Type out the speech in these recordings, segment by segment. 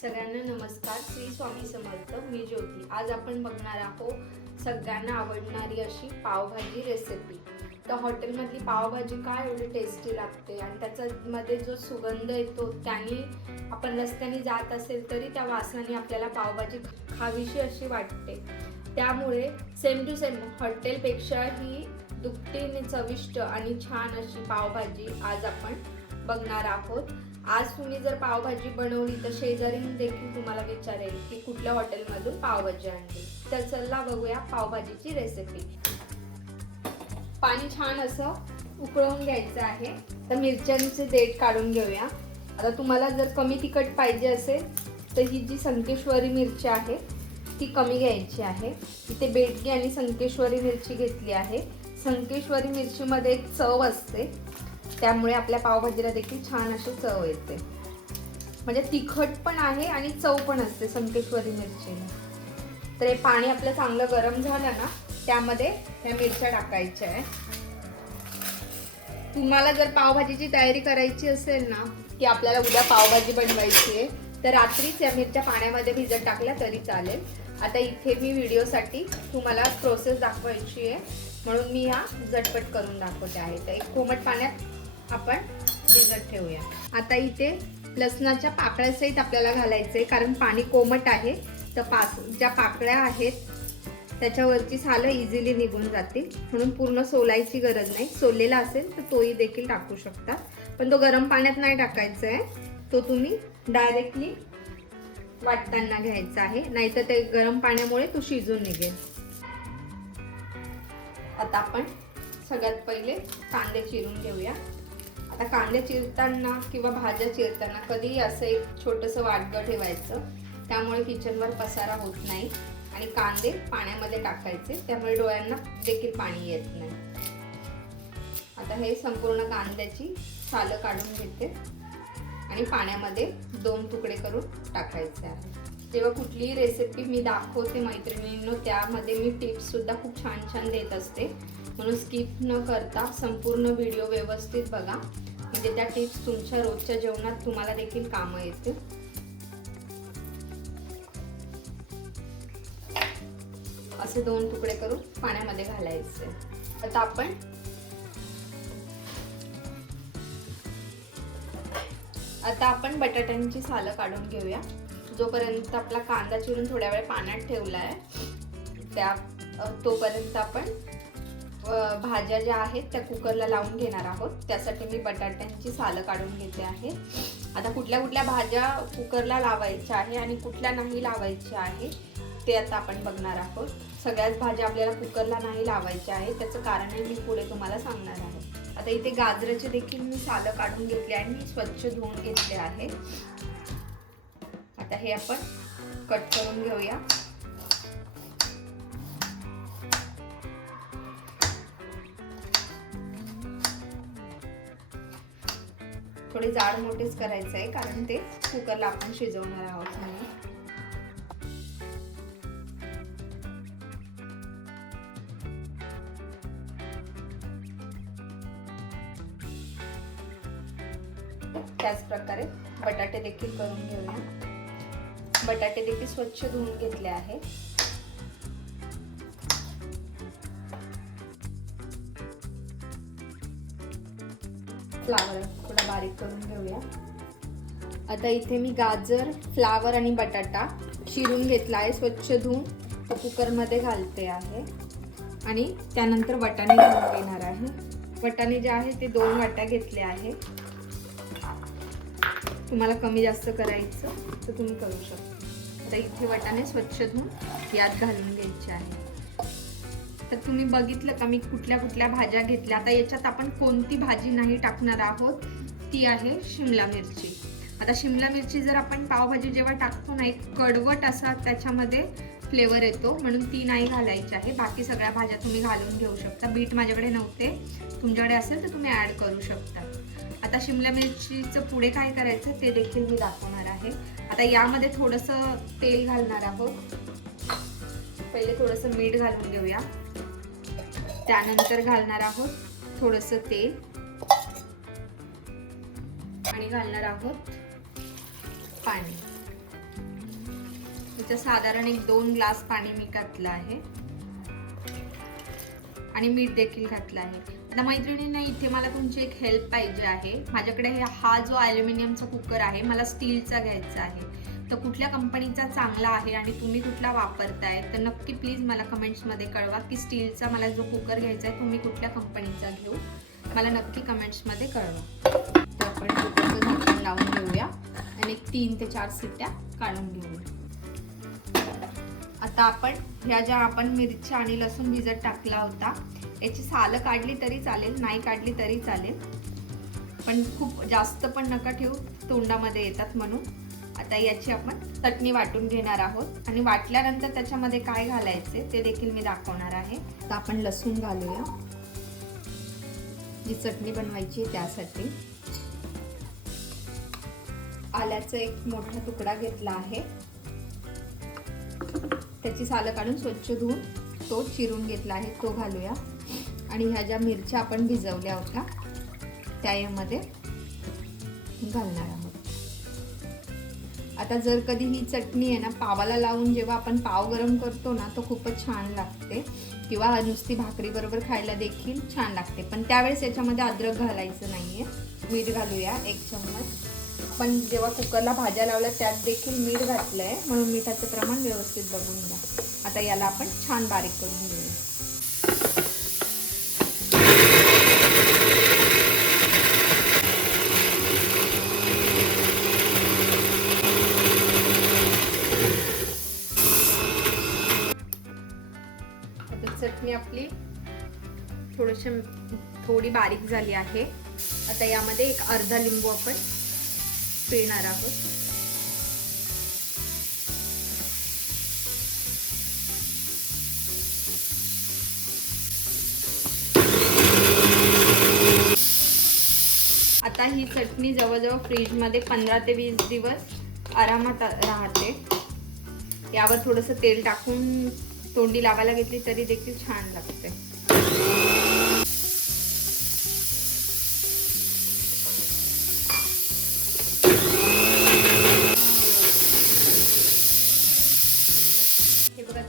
सगळ्यांना नमस्कार. श्री स्वामी समर्थ. मी ज्योती. आज आपण बघणार आहोत सगळ्यांना आवडणारी अशी पावभाजी रेसिपी. तर हॉटेलमधली पावभाजी काय एवढी टेस्टी लागते आणि त्याच्यामध्ये जो सुगंध येतो त्याने आपण रस्त्याने जात असेल तरी त्या वासाने आपल्याला पावभाजी खावीशी अशी वाटते. त्यामुळे सेम टू सेम हॉटेलपेक्षाही दुपटीने चविष्ट आणि छान अशी पावभाजी आज आपण बघणार आहोत. आज तुम्ही जर पावभाजी बनवली तर शेजारीन देखील तुम्हाला विचारेल की कुठल्या हॉटेलमधून पावभाजी आणली. तर चला बघूया पावभाजीची रेसिपी. पाणी छान असं उकळून घ्यायचं आहे. तर मिरच्यांचे देठ काढून घेऊया. आता तुम्हाला जर कमी तिखट पाहिजे असेल तर ही जी संकेश्वरी मिरची आहे ती कमी घ्यायची आहे. इथे बेडगी आणि संकेश्वरी मिरची घेतली आहे. संकेश्वरी मिरचीमध्ये एक चव असते, त्यामुळे आपल्या पावभाजीला देखील छान अशी चव येते. म्हणजे तिखट पण आहे आणि चव पण असते संकेश्वरी मिरचीने. तर हे पाणी आपलं चांगलं गरम झालं ना, त्यामध्ये ह्या मिरच्या टाकायच्या आहे. तुम्हाला जर पावभाजीची तयारी करायची असेल ना, की आपल्याला उद्या पावभाजी बनवायची आहे, तर रात्रीच या मिरच्या पाण्यामध्ये भिजत टाकल्या तरी चालेल. आता इथे मी व्हिडिओसाठी तुम्हाला प्रोसेस दाखवायची आहे म्हणून मी ह्या झटपट करून दाखवते आहे. तर एक कोमट पाण्यात आपण भिजत ठेवूया. आता इथे लसणाच्या पाकळ्यासहित आपल्याला घालायचंय, कारण पाणी कोमट आहे. तर ज्या पाकळ्या आहेत त्याच्यावरची सालं इझिली निघून जातील, म्हणून पूर्ण सोलायची गरज नाही. सोललेला असेल तर तोही देखील टाकू शकता, पण तो गरम पाण्यात नाही टाकायचा आहे. तो तुम्ही डायरेक्टली वाटताना घ्यायचा आहे, नाहीतर ते गरम पाण्यामुळे तो शिजून निघेल. आता आपण सगळ्यात पहिले कांदे चिरून घेऊया. आता कांदे चिरताना किंवा भाज्या चिरताना कधीही असं एक छोटंसं वाटगं ठेवायचं, त्यामुळे किचनवर पसारा होत नाही. आणि कांदे पाण्यामध्ये टाकायचे, त्यामुळे डोळ्यांना देखील पाणी येत नाही. आता हे संपूर्ण कांद्याची सालं काढून घेते आणि पाण्यामध्ये 2 तुकडे करून टाकायचे आहे. जेव्हा कुठलीही रेसिपी मी दाखवते मैत्रिणींनो, त्यामध्ये मी टिप्स सुद्धा खूप छान छान देत असते, म्हणून स्किप न करता संपूर्ण व्हिडिओ व्यवस्थित बघा, म्हणजे त्या टिप्स तुमच्या रोजच्या जेवणात तुम्हाला देखील कामं येतील. असे 2 तुकडे करून पाण्यामध्ये घालायचे. आता आपण बटाट्यांची सालं काढून घेऊया. जोपर्यंत आपला कांदा चिरून थोड्या वेळ पाण्यात ठेवलाय तोपर्यंत आपण भाज्या ज्या आहेत त्या कुकरला लावून घेणार आहोत. त्यासाठी मी बटाट्यांची सालं काढून घेते आहे. आता कुठल्या कुठल्या भाज्या कुकरला लावायच्या आहे आणि कुठल्या नाही लावायच्या आहे ते आता आपण बघणार आहोत. सगळ्याच भाज्या आपल्याला कुकरला नाही लावायच्या आहे, त्याचं कारणही मी पुढे तुम्हाला सांगणार आहे. आता इथे गाजराचे देखील मी सालं काढून घेतले आणि मी स्वच्छ धुवून घेतले आहे. आता हे आपण कट करून घेऊया. थोडे जाड मोठेच करायचं आहे, कारण ते कुकरला आपण शिजवणार आहोत म्हणून. त्याच प्रकारे बटाटे देखील करून घेऊया. बटाटे देखील स्वच्छ धुवून घेतले आहे. फ्लावर थोडा बारीक करून घेऊया. आता इथे मी गाजर, फ्लावर आणि बटाटा चिरून घेतला आहे, स्वच्छ धुवून तो कुकरमध्ये घालते आहे आणि त्यानंतर वाटाणे घालून घेणार आहे. वाटाणे जे आहे ते 2 वाट्या घेतले आहे. तुम्हाला कमी जास्त करायचं तर तुम्ही करू शकता. आता इथे वाटाणे स्वच्छ धुवून यात घालून घ्यायचे आहे. तर तुम्ही बघितलं का मी कुठल्या कुठल्या भाज्या घेतल्या. आता याच्यात आपण कोणती भाजी नाही टाकणार आहोत ती आहे शिमला मिरची. आता शिमला मिरची जर आपण पावभाजी जेव्हा टाकतो ना, एक कडवट असा त्याच्यामध्ये फ्लेवर येतो, म्हणून ती नाही घालायची आहे. बाकी सगळ्या भाज्या तुम्ही घालून घेऊ शकता. बीट माझ्याकडे नव्हते, तुमच्याकडे असेल तर तुम्ही ॲड करू शकता. आता शिमला मिरचीचं पुढे काय करायचं ते देखील मी दाखवणार आहे. आता यामध्ये थोडंसं तेल घालणार आहोत. पहिले थोडंसं मीठ घालून घेऊया. त्यानंतर घालणार आहोत थोडंसं तेल आणि घालणार आहोत पाणी. इथं साधारण 1-2 ग्लास पाणी मी घातलं आहे आणि मीठ देखील घातलं आहे. आता मैत्रिणींना इथे मला तुमची एक हेल्प पाहिजे आहे. माझ्याकडे हा जो ॲल्युमिनियमचा कुकर आहे मला स्टीलचा घ्यायचा आहे. तर कुठल्या कंपनीचा चांगला आहे आणि तुम्ही कुठला वापरताय तर नक्की प्लीज मला कमेंट्समध्ये कळवा की स्टीलचा मला जो कुकर घ्यायचा आहे तुम्ही कुठल्या कंपनीचा घेऊ, मला नक्की कमेंट्समध्ये कळवा. तर आपण कुकरचं झाकण लावून घेऊया आणि 3 ते 4 शिट्ट्या काढून घेऊया. आता आपण ह्या ज्या आपण मिरच्या आणि लसूण भिजत टाकला होता याची सालं काढली तरी चालेल, नाही काढली तरी चालेल, पण खूप जास्त पण नका ठेवू, तोंडामध्ये येतात म्हणून. आता याची आपण चटणी वाटून घेणार आहोत आणि वाटल्यानंतर त्याच्यामध्ये काय घालायचे ते देखील मी दाखवणार आहे. तर आपण लसूण घालूया, जी चटणी बनवायची त्यासाठी. आल्याचा एक मोठा तुकडा घेतला आहे, त्याची सालं काढून स्वच्छ धुवून तो चिरून घेतला आहे, तो घालूया. आणि ह्या ज्या मिरच्या आपण भिजवल्या होत्या त्या यामध्ये घालणार आहोत. आता जर कधी ही चटणी आहे ना पावाला लावून जेव्हा आपण पाव गरम करतो ना तो खूपच छान लागते, किंवा नुसती भाकरी बरोबर खायला देखील छान लागते, पण त्यावेळेस याच्यामध्ये अद्रक घालायचं नाहीये. मीठ घालूया 1 चम्मच. आपण जेव्हा कुकरला भाज्या लावल्या त्यात देखील मीठ घातलंय, म्हणून मिठाचं प्रमाण व्यवस्थित बघून घ्या. आता याला आपण छान बारीक करून घेऊया. आता चटणी आपली थोडी बारीक झाली आहे. आता यामध्ये एक अर्धा लिंबू आपण पिळणार आहोत. आता ही चटणी जवळजवळ फ्रीजमध्ये 15 ते 20 दिवस आरामात राहते. यावर थोडंसं तेल टाकून तोंडी लावायला घेतली तरी देखील छान लागते.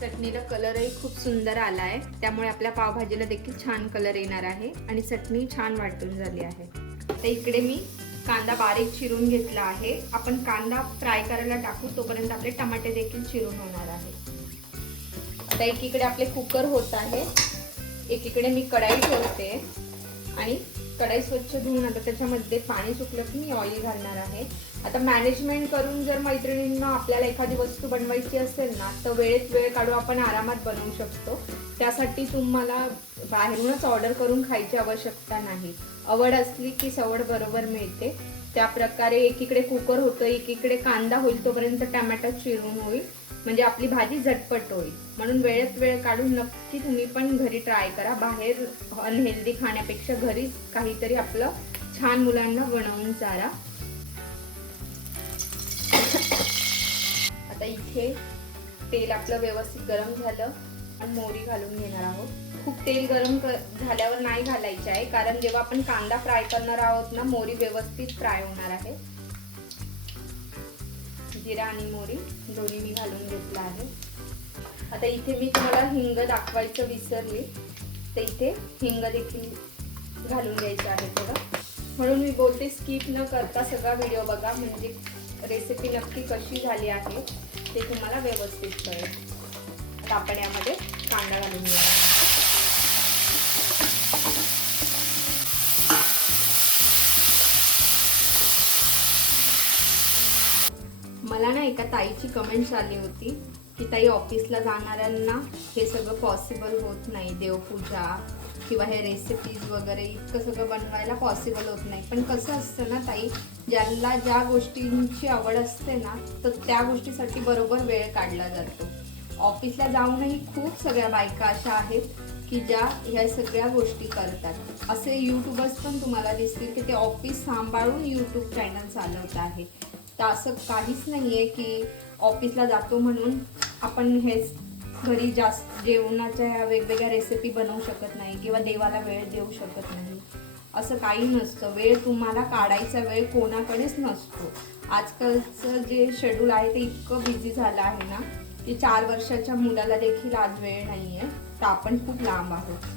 चटणीला कलरही खूप सुंदर आला आहे, त्यामुळे आपल्या पावभाजीला देखील छान कलर येणार आहे आणि चटणी छान वाटून झाली आहे. तर इकडे मी कांदा बारीक चिरून घेतला आहे. आपण कांदा फ्राय करायला टाकू तोपर्यंत आपले टमाटे देखील चिरून होणार आहे. आता एकीकडे आपले कुकर होत आहे, एकीकडे मी कढाई ठेवते आणि कढाई स्वच्छ धुवून आता त्याच्यामध्ये पाणी सुकलं की मी ऑइल घालणार आहे. आता मॅनेजमेंट करून जर मैत्रिणींना आपल्याला एखादी वस्तू बनवायची असेल ना तर वेळेत वेळ काढून आपण आरामात बनवू शकतो. त्यासाठी तुम्हाला बाहेरूनच ऑर्डर करून खायची आवश्यकता नाही. आवड असली की सवड बरोबर मिळते. त्या प्रकारे एकीकडे कुकर होतं, एकीकडे कांदा होईल तोपर्यंत टोमॅटो चिरून होईल, म्हणजे आपली भाजी झटपट होईल. म्हणून वेळेत वेळ काढून नक्की तुम्ही पण घरी ट्राय करा. बाहेर अनहेल्दी खाण्यापेक्षा घरी काहीतरी आपलं छान मुलांना बनवून चारा. आता इथे तेल आपलं व्यवस्थित गरम झालं आणि मोहरी घालून घेणार आहोत. खूप तेल गरम झाल्यावर नाही घालायचे आहे, कारण जेव्हा आपण कांदा फ्राय करणार आहोत ना मोहरी व्यवस्थित फ्राय होणार आहे. जिरा आणि मोहरी दोन्ही मी घालून घेतला आहे. आता इथे मी तुम्हाला हिंग दाखवायचं विसरली, तर इथे हिंग देखील घालून घ्यायचं आहे थोडं. म्हणून मी बोलते स्किप न करता सगळा व्हिडिओ बघा, म्हणजे रेसिपी नक्की कशी झाली आहे ते तुम्हाला व्यवस्थित कळेल. आता आपण यामध्ये कांदा घालून घेऊया. मला ना एका ताईची कमेंट्स आली होती की ताई ऑफिसला जाणाऱ्यांना हे सगळं पॉसिबल होत नाही, देवपूजा किंवा हे रेसिपीज वगैरे इतकं सगळं बनवायला पॉसिबल होत नाही. पण कसं असतं ना ताई, ज्याला ज्या गोष्टींची आवड असते ना तर त्या गोष्टीसाठी बरोबर वेळ काढला जातो. ऑफिसला जाऊनही खूप सगळ्या बायका अशा आहेत की ज्या ह्या सगळ्या गोष्टी करतात. असे यूट्यूबर्स पण तुम्हाला दिसतील की ते ऑफिस सांभाळून यूट्यूब चॅनल चालवत आहे. तर असं काहीच नाही आहे की ऑफिसला जातो म्हणून आपण हे घरी जास्त जेवणाच्या ह्या वेगवेगळ्या रेसिपी बनवू शकत नाही किंवा देवाला वेळ देऊ शकत नाही, असं काही नसतं. वेळ तुम्हाला काढायचा वेळ कोणाकडेच नसतो. आजकालचं जे शेड्यूल आहे ते इतकं बिझी झालं आहे ना की 4 वर्षाच्या मुलाला देखील आज वेळ नाही आहे, तर आपण खूप लांब आहोत.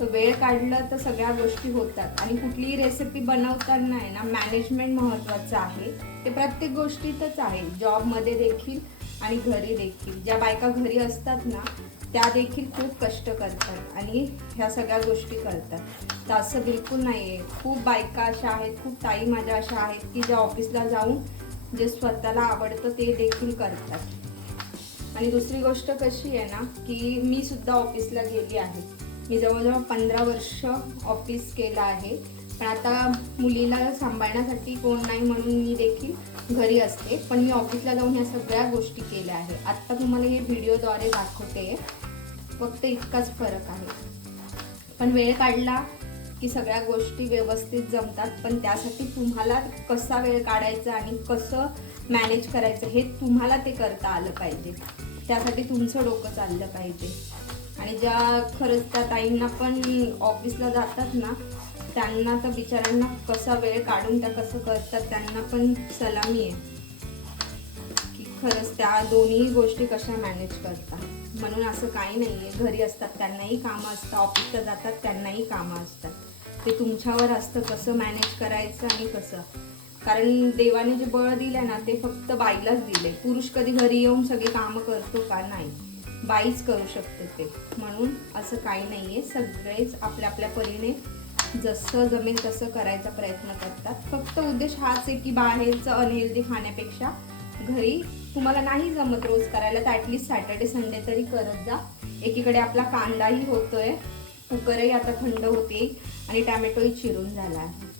तर वेळ काढलं तर सगळ्या गोष्टी होतात. आणि कुठलीही रेसिपी बनवताना आहे ना, मॅनेजमेंट महत्त्वाचं आहे. ते प्रत्येक गोष्टीतच आहे, जॉबमध्ये देखील आणि घरी देखील. ज्या बायका घरी असतात ना, त्या देखील खूप कष्ट करतात आणि ह्या सगळ्या गोष्टी करतात. तर असं बिलकुल नाही आहे. खूप बायका अशा आहेत, खूप ताई माझ्या अशा आहेत की ज्या ऑफिसला जाऊन जे स्वतःला आवडतं ते देखील करतात. आणि दुसरी गोष्ट कशी आहे ना, की मी सुद्धा ऑफिसला गेली आहे. मी जवळजवळ 15 वर्ष ऑफिस केलं आहे. पण आता मुलीला सांभाळण्यासाठी कोण नाही म्हणून मी देखील घरी असते. पण मी ऑफिसला जाऊन ह्या सगळ्या गोष्टी केल्या आहे. आत्ता तुम्हाला हे व्हिडिओद्वारे दाखवते, फक्त इतकाच फरक आहे. पण वेळ काढला की सगळ्या गोष्टी व्यवस्थित जमतात. पण त्यासाठी तुम्हाला कसा वेळ काढायचा आणि कसं मॅनेज करायचं हे तुम्हाला ते करता आलं पाहिजे. त्यासाठी तुमचं डोकं चाललं पाहिजे. आणि ज्या खरंच त्या ताईंना पण ऑफिसला जातात ना, त्यांना तर बिचाऱ्यांना कसा वेळ काढून त्या कसं करतात, त्यांना पण सलामी आहे की खरंच त्या दोन्ही गोष्टी कशा मॅनेज करतात. म्हणून असं काही नाही आहे. घरी असतात त्यांनाही कामं असतात, ऑफिसला जातात त्यांनाही कामं असतात. ते तुमच्यावर असतं कसं मॅनेज करायचं आणि कसं. कारण देवाने जे बळ दिलं ना, ते फक्त बाईलाच दिले. पुरुष कधी घरी येऊन सगळी कामं करतो का? नाही, बाईच करू शकते ते. म्हणून असं काही नाही आहे. सगळेच आपल्या आपल्या परीने जसं जमेल तसं करायचा प्रयत्न करतात. फक्त उद्देश हाच आहे की बाहेरचं अनहेल्दी खाण्यापेक्षा घरी तुम्हाला नाही जमत रोज करायला, तर ॲटलिस्ट सॅटर्डे संडे तरी करत जा. एकीकडे आपला कांदाही होतोय, कुकरही आता थंड होते आणि टॅमॅटोही चिरून झाला आहे.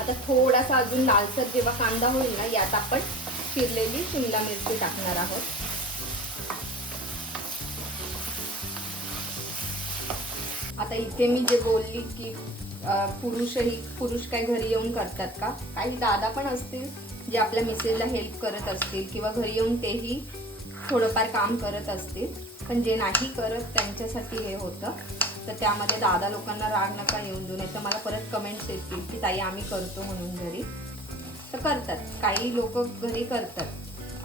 आता थोडासा अजून लालसर जेव्हा कांदा होईल ना, यात आपण चिरलेली शिमला मिरची टाकणार आहोत. आता इथे मी जे बोलली की पुरुष काय घरी येऊन करतात का? काही दादा पण असतील जे आपल्या मिसेसला हेल्प करत असतील किंवा घरी येऊन तेही थोडंफार काम करत असतील. पण जे नाही करत त्यांच्यासाठी हे होतं. तर त्यामध्ये दादा लोकांना राग नका येऊन देऊ, नाही तर मला परत कमेंट्स येतील की ताई आम्ही करतो म्हणून घरी. तर करतात, काही लोक घरी करतात,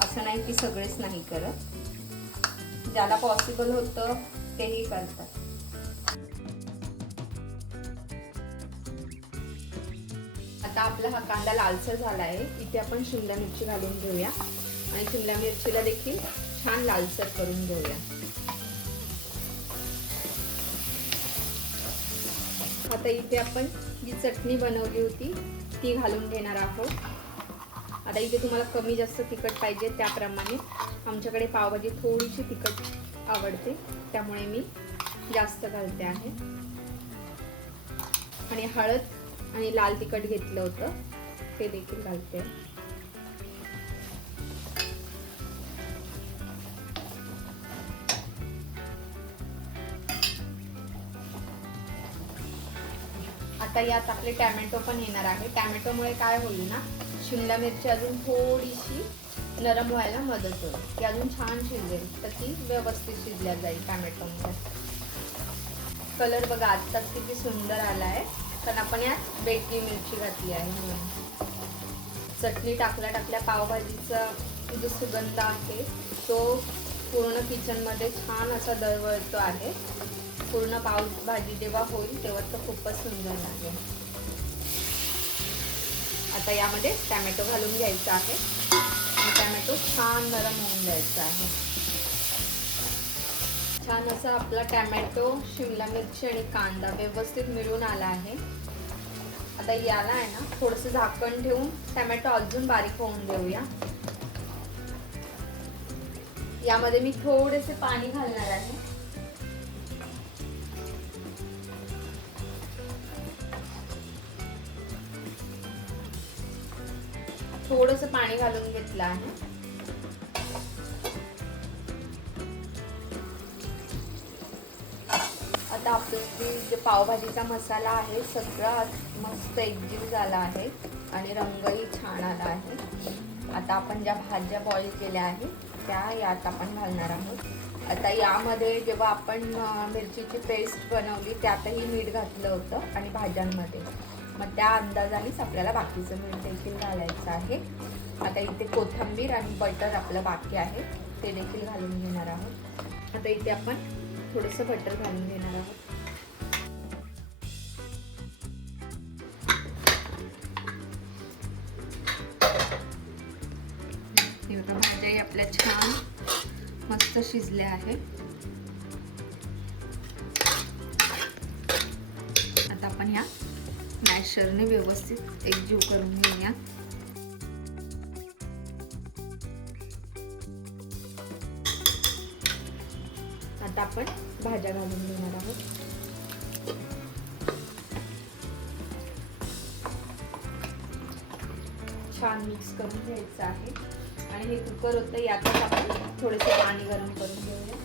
असं नाही की सगळेच नाही करत. ज्याला पॉसिबल होतं तेही करतात. आता आपला हा कांदा लालसर झाला आहे. इथे आपण शिमला मिरची घालून घेऊया आणि शिमला मिरचीला देखील छान लालसर करून घेऊया. आता इथे आपण जी चटणी बनवली होती ती घालून घेणार आहोत. आता इथे तुम्हाला कमी जास्त तिखट पाहिजे त्याप्रमाणे. आमच्याकडे पावभाजी थोडीशी तिखट आवडते, त्यामुळे मी जास्त घालते आहे. आणि हळद आणि लाल तिखट घेतलं होतं ते देखील घालते. आता यात आपले टॅमॅटो पण येणार आहे. टॅमॅटोमुळे काय होईल ना, शिमला मिरची अजून थोडीशी नरम व्हायला मदत होईल. ती अजून छान शिजेल, तर ती व्यवस्थित शिजल्या जाईल टॅमॅटोमुळे. कलर बघा आत्ताच किती सुंदर आला आहे, कारण आपण यात बेटगी मिरची घातली आहे म्हणून. चटणी टाकल्या पावभाजीचा जो सुगंध आहे तो पूर्ण किचनमध्ये छान असा दरवळतो आहे. पूर्ण पावभाजी जेव्हा होईल तेव्हा तो खूपच सुंदर लागेल. आता यामध्ये टॅमॅटो घालून घ्यायचा आहे आणि टॅमॅटो छान नरम होऊन द्यायचा आहे. छान असा आपला टॅमॅटो, शिमला मिरची आणि कांदा व्यवस्थित मिळून आला आहे. आता याला आहे ना थोडंसं झाकण ठेवून टॅमॅटो अजून बारीक होऊन देऊया. यामध्ये मी थोडेसे पाणी घालणार आहे. थोडंसं पाणी घालून घेतलं आहे. आता आपली जे पावभाजीचा मसाला आहे सगळा मस्त एकजीव झाला आहे आणि रंगही छान आला आहे. आता आपण ज्या भाज्या बॉईल केल्या आहेत त्या यात आपण घालणार आहोत. आता यामध्ये जेव्हा आपण मिरचीची पेस्ट बनवली त्यातही मीठ घातलं होतं आणि भाज्यांमध्ये, मग त्या अंदाजानेच आपल्याला बाकीचं मीठ देखील घालायचं आहे. आता इथे कोथिंबीर आणि बटर आपलं बाकी आहे ते देखील घालून घेणार आहोत. आता इथे आपण थोडंसं बटर घालून घेणार आहोत. हे बघा, भाज्याही आपल्या छान मस्त शिजल्या आहेत. आता आपण ह्या मॅशरने व्यवस्थित एकजीव करून घेऊया. आता आपण भाज्या घालून घेणार आहोत. छान मिक्स करून घ्यायचं आहे. आणि हे कुकर होतं, यातच आपण थोडेसे पाणी गरम करून घेऊया.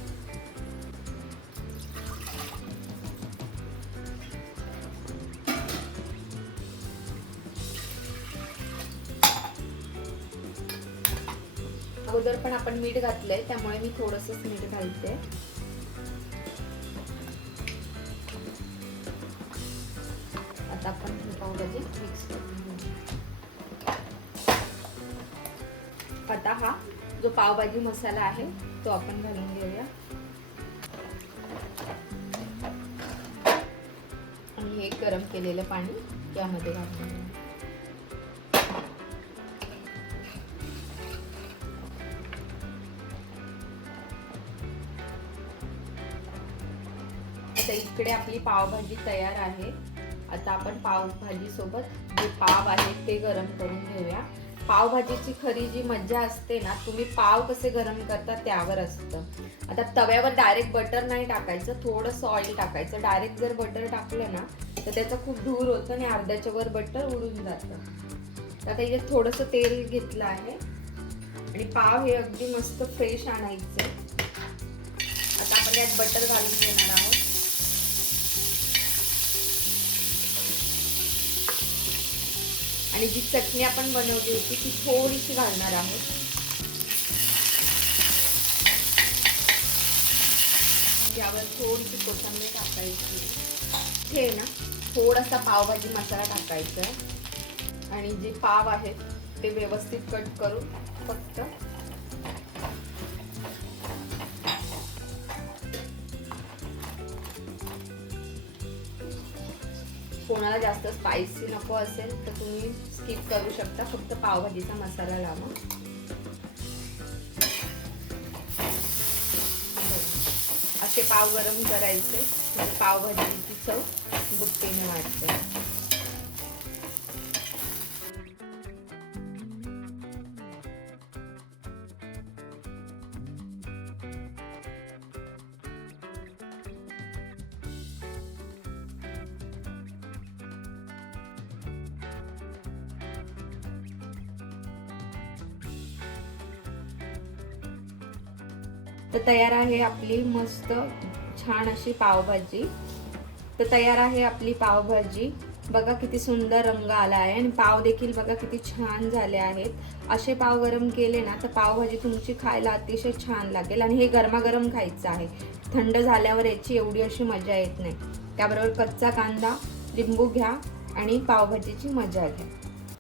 अगोदर पण आपण मीठ घातलंय, त्यामुळे मी थोडंसंच मीठ घालते. आता आपण पावभाजी मिक्स करून घेऊया. आता हा जो पावभाजी मसाला आहे तो आपण घालून घेऊया. आणि हे गरम केलेलं पाणी यामध्ये घालून घेऊया. आता इकडे आपली पावभाजी तयार आहे. आता आपण पावभाजी सोबत जे पाव आहे ते गरम करून घेऊया. पावभाजीची खरी जी मज्जा असते ना, तुम्ही पाव कसे गरम करता त्यावर असतं. आता तव्यावर डायरेक्ट बटर नाही टाकायचं, थोडंसं ऑइल टाकायचं. डायरेक्ट जर बटर टाकलं ना तर त्याचा खूप धूर होतं आणि अर्ध्याच्या वर बटर उडून जातं. आता इथे थोडंसं तेल घेतलं आहे आणि पाव हे अगदी मस्त फ्रेश आणायचे. आता आपण यात बटर घालून घेणार आहोत. आणि जी चटणी आपण बनवली होती ती थोडीशी घालणार आहोत. यावर थोडीशी कोथिंबीर टाकायची. हे ना थोडासा पावभाजी मसाला टाकायचा आणि जे पाव आहेत ते व्यवस्थित कट करून फक्त कोणाला जास्त स्पायसी नको असेल तर तुम्ही स्किप करू शकता, फक्त पावभाजीचा मसाला लावा. असे पाव गरम करायचे म्हणजे पावभाजीची चव दुपटीने वाढते. तर तयार आहे आपली मस्त छान अशी पावभाजी. तर तयार आहे आपली पावभाजी. बघा किती सुंदर रंग आला आहे आणि पाव देखील बघा किती छान झाले आहेत. असे पाव गरम केले ना तर पावभाजी तुमची खायला अतिशय छान लागेल. आणि हे गरमागरम खायचं आहे, थंड झाल्यावर याची एवढी अशी मजा येत नाही. त्याबरोबर कच्चा कांदा, लिंबू घ्या आणि पावभाजीची मजा घ्या.